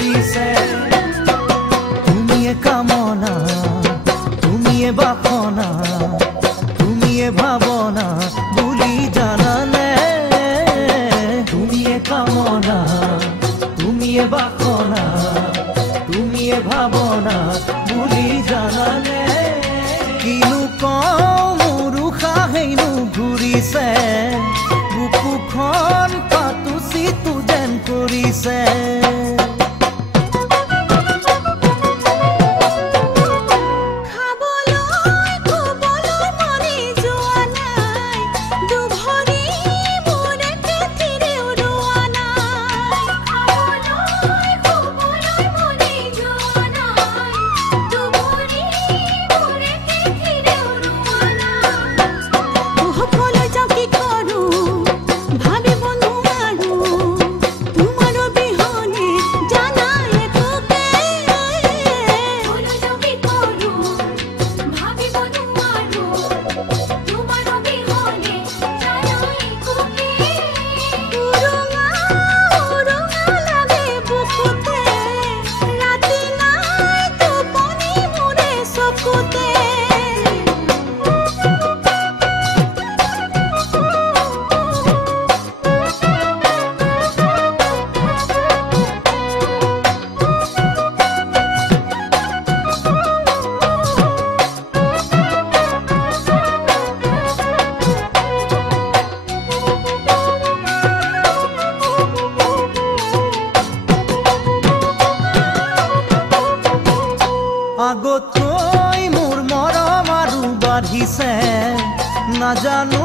কৰিছে তুমিয়ে কামনা তুমিয়ে বাসনা তুমিয়ে ভাৱনা বুলি জানানে তুমিয়ে কামনা তুমিয়ে বাসনা তুমিয়ে ভাৱনা বুলি জানানে কিনো কওঁ মোৰ উশাহেনো ঘূৰিছে বুকুখন পাতো চিতু যেন কৰিছে আগতকৈ মোৰ মৰম আৰু বাঢ়িছে নাজানো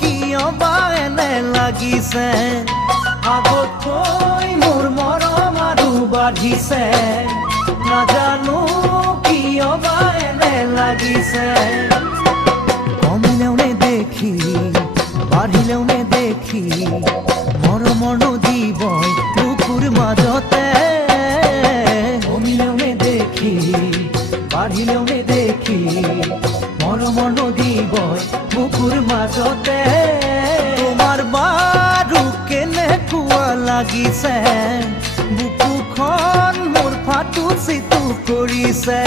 কিয় বা এনে লাগিছে আগতকৈ মোৰ মৰম আৰু বাঢ়িছে নাজানো কিয় বা এনে লাগিছে কমিলেও নেদেখি বাঢ়িলেও নেদেখি মৰমৰ নদী বৈ বুকুৰ মাজতে কমিলেও নেদেখি বাঢ়িলেও নেদেখি মৰমৰ নদী বৈ বুকুৰ মাজতে তোমাৰ বাৰু কেনেকুৱা লাগিছে বুকুখন মোৰ ফাটো চিতু কৰিছে